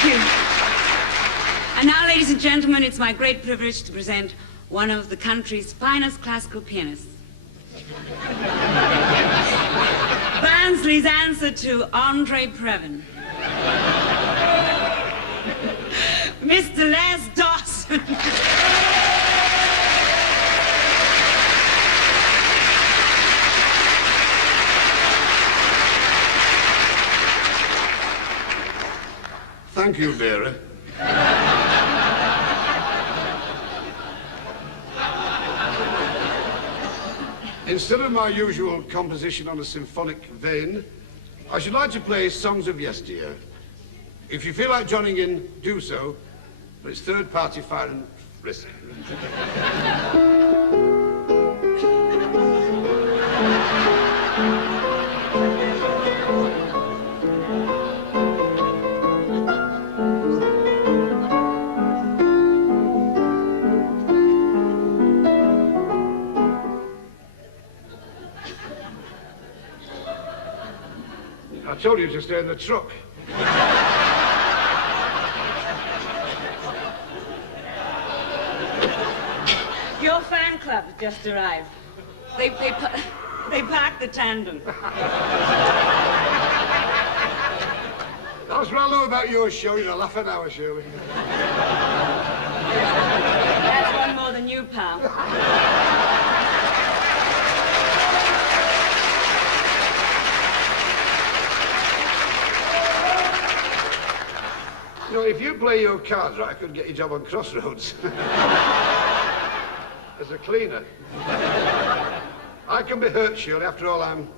Thank you. And now, ladies and gentlemen, it's my great privilege to present one of the country's finest classical pianists. Barnsley's answer to Andre Previn. Mr. Les Dawson. Thank you, Vera. Instead of my usual composition on a symphonic vein, I should like to play Songs of Yesteryear. If you feel like joining in, do so, but it's third-party fire and risk. I told you to stay in the truck. Your fan club has just arrived. They parked the tandem. That's what I love about your show. You're a laugh an hour, Shirley. That's one more than you, pal. You know, if you play your cards right, I could get your job on Crossroads. As a cleaner. I can be hurt, Shirley. After all, I'm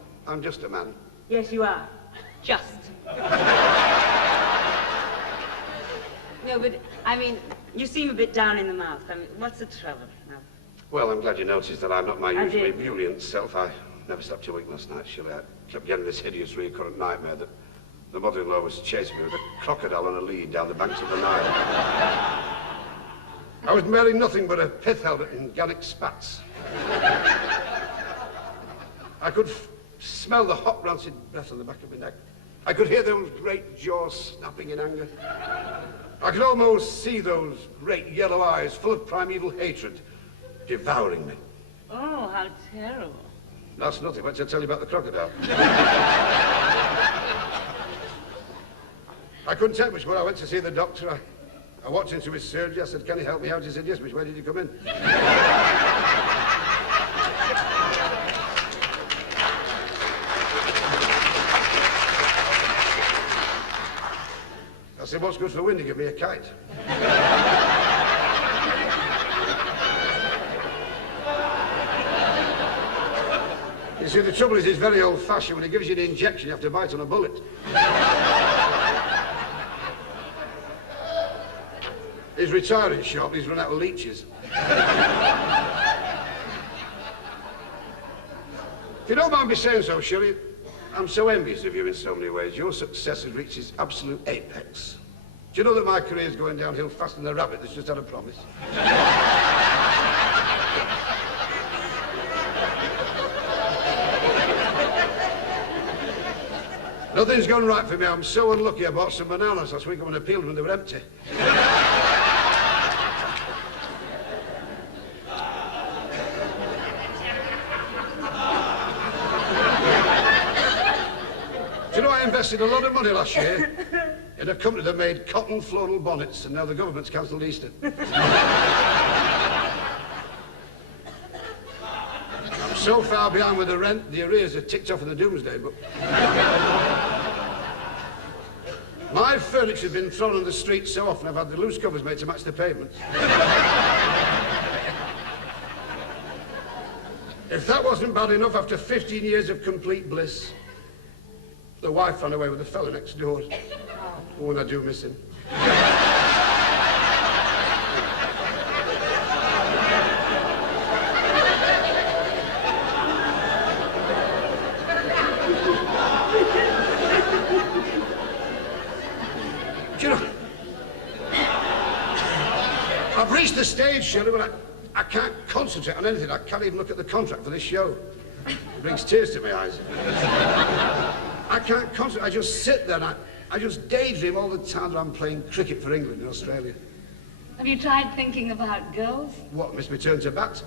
just a man. Yes, you are. Just. No, but, I mean, you seem a bit down in the mouth. I mean, what's the trouble now? Well, I'm glad you noticed that I'm not my usually ebullient self. I never slept awake last night, Shirley. I kept getting this hideous recurrent nightmare that the mother-in-law was chasing me with a crocodile on a lead down the banks of the Nile. I was wearing nothing but a pith helmet and Gallic spats. I could smell the hot, rancid breath on the back of my neck. I could hear those great jaws snapping in anger. I could almost see those great yellow eyes full of primeval hatred devouring me. Oh, how terrible. That's nothing. Wait till I tell you about the crocodile. I couldn't take much more. I went to see the doctor. I walked into his surgery. I said, "Can you help me out?" He said, "Yes, miss. Where did you come in?" I said, "What's good for wind? He gave me a kite." You see, the trouble is he's very old-fashioned. When he gives you the injection, you have to bite on a bullet. He's retiring shortly. He's run out of leeches. If you don't mind me saying so, Shirley, I'm so envious of you in so many ways. Your success has reached its absolute apex. Do you know that my career's going downhill faster than a rabbit that's just had a promise? Nothing's gone right for me. I'm so unlucky. I bought some bananas last week when I peeled them and they were empty. Do you know, I invested a lot of money last year in a company that made cotton floral bonnets, and now the government's cancelled Easter. I'm so far behind with the rent, the arrears are ticked off in the doomsday book. My furniture's been thrown on the street so often I've had the loose covers made to match the pavements. If that wasn't bad enough, after 15 years of complete bliss, the wife ran away with the fella next door. Oh, and I do miss him. Do you know, I've reached the stage, Shirley, when I can't concentrate on anything. I can't even look at the contract for this show. It brings tears to my eyes. I can't concentrate. I just sit there and I just daydream all the time that I'm playing cricket for England and Australia. Have you tried thinking about girls? What, miss me turn to bat?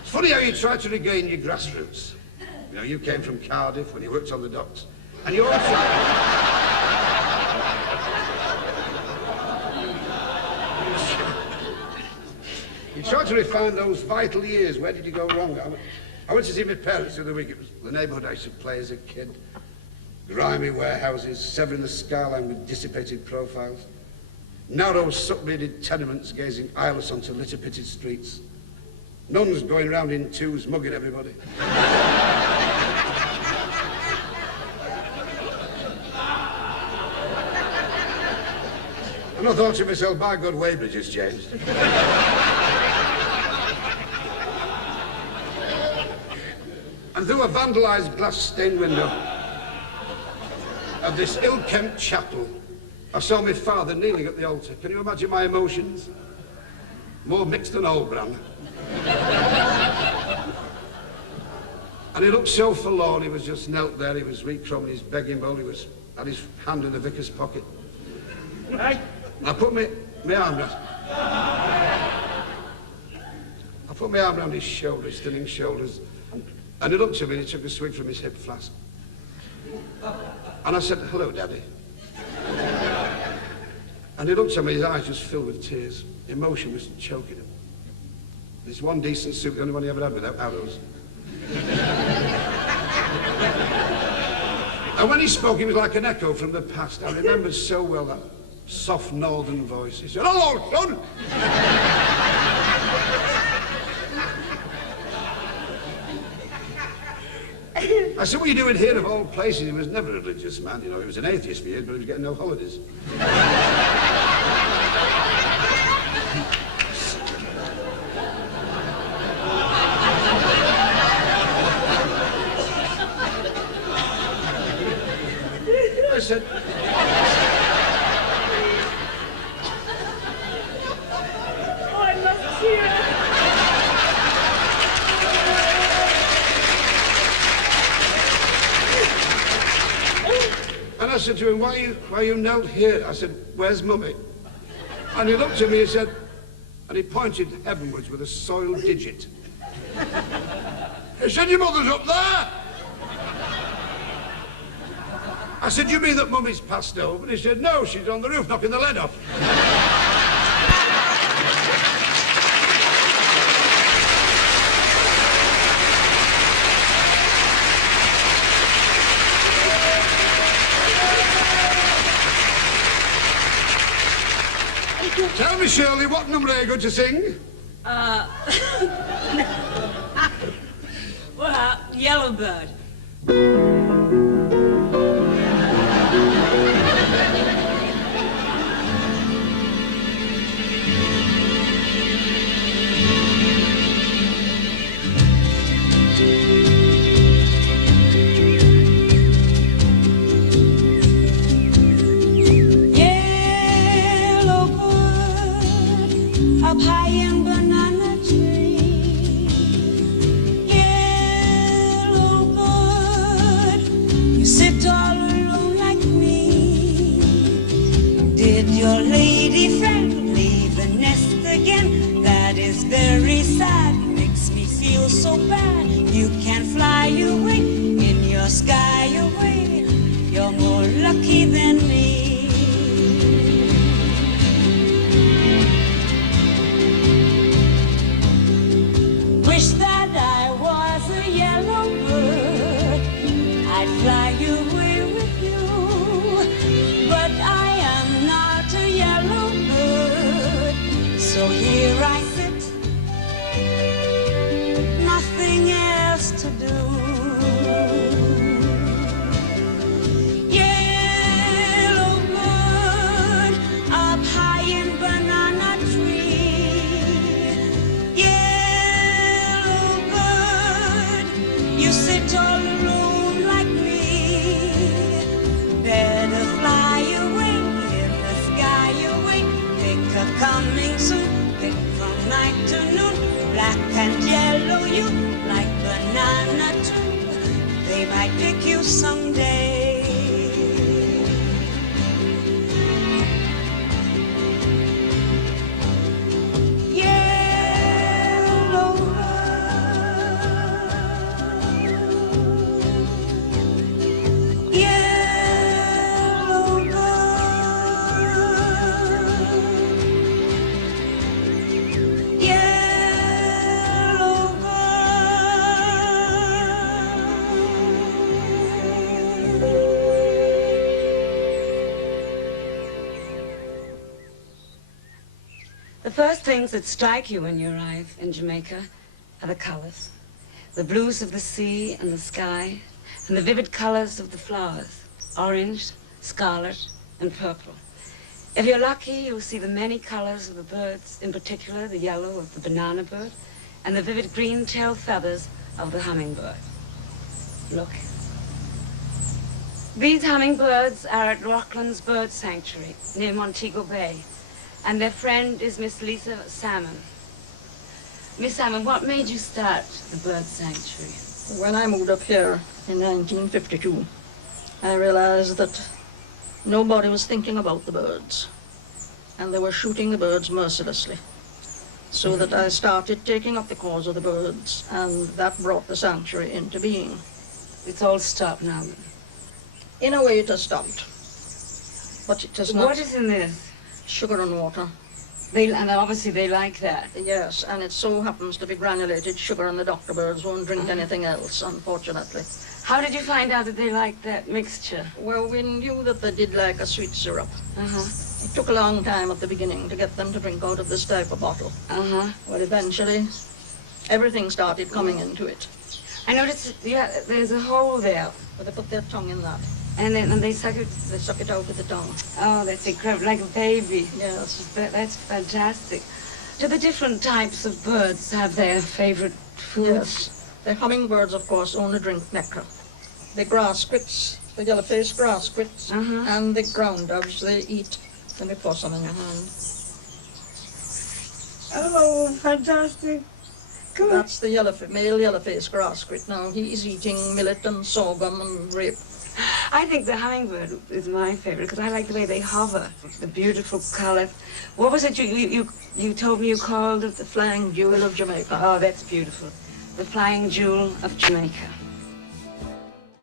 It's funny how you try to regain your grassroots. You know, you came from Cardiff when you worked on the docks. And you also... You try to refine those vital years. Where did you go wrong? I went to see my parents the other week. It was the neighbourhood I used to play as a kid. Grimy warehouses, severing the skyline with dissipated profiles. Narrow, suck-bearded tenements gazing eyeless onto litter-pitted streets. Nuns going round in twos, mugging everybody. And I thought to myself, by God, Weybridge has changed. And through a vandalised glass-stained window of this ill-kempt chapel, I saw my father kneeling at the altar. Can you imagine my emotions? More mixed than old bran. And he looked so forlorn, he was just knelt there, he was recrumbling his begging bowl, he was had his hand in the vicar's pocket. Right. And I put my arm round... I put my arm round his shoulders, his thinning shoulders, and he looked at me and he took a swig from his hip flask. And I said, hello, Daddy. And he looked at me, his eyes just filled with tears. Emotion was choking him. This one decent soup, the only one he ever had without arrows. And when he spoke, he was like an echo from the past. I remembered so well that soft northern voice. He said, hello, son! I said, what are you doing here of all places? He was never a religious man, you know. He was an atheist for years, but he was getting no holidays. I said... Oh, I must hear. And I said to him, why are you knelt here? I said, where's Mummy? And he looked at me and said, and he pointed heavenwards with a soiled digit. He said, your mother's up there! I said, you mean that Mummy's passed over? And he said, no, she's on the roof knocking the lead off. Tell me, Shirley, what number are you going to sing? Well, Yellowbird. Up high in banana tree, yellow bird, you sit all alone like me. Did your lady friend leave the nest again? That is very sad, makes me feel so bad. You can fly away in your sky away, you're more lucky than me. Wish that I was a yellow bird, I'd fly away with you. But I am not a yellow bird, so here I sit, nothing else to do. Yellow bird, up high in banana tree. You sit all alone like me. Better fly away in the sky away. Pick a coming soon. Pick from night to noon. Black and yellow you. banana too. They might pick you someday. The first things that strike you when you arrive in Jamaica are the colors. The blues of the sea and the sky, and the vivid colors of the flowers, orange, scarlet, and purple. If you're lucky, you'll see the many colors of the birds, in particular the yellow of the banana bird, and the vivid green tail feathers of the hummingbird. Look. These hummingbirds are at Rockland's Bird Sanctuary near Montego Bay, and their friend is Miss Lisa Salmon. Miss Salmon, what made you start the bird sanctuary? When I moved up here in 1952, I realized that nobody was thinking about the birds, and they were shooting the birds mercilessly. So that I started taking up the cause of the birds, and that brought the sanctuary into being. It's all stopped now. In a way, it has stopped, but it has not. What is in this? Sugar and water. And obviously they like that. Yes, and it so happens to be granulated sugar, and the doctor birds won't drink anything else, unfortunately. How did you find out that they liked that mixture? Well, we knew that they did like a sweet syrup. It took a long time at the beginning to get them to drink out of this type of bottle. But eventually, everything started coming into it. I noticed, yeah, there's a hole there. But they put their tongue in that. And they suck it? They suck it out with the tongue. Oh, that's incredible, like a baby. Yes. That's fantastic. Do the different types of birds have their favorite food? Yes. The hummingbirds, of course, only drink nectar. The grass squirts, the yellow-faced grass squirts, and the ground doves, they eat the opossum in your hand. Oh, fantastic. Good. That's the male yellow-faced grass squit. Now, he's eating millet and sorghum and rape. I think the hummingbird is my favorite because I like the way they hover, the beautiful color. What was it you told me you called it? The flying jewel of Jamaica. Oh, that's beautiful. The flying jewel of Jamaica.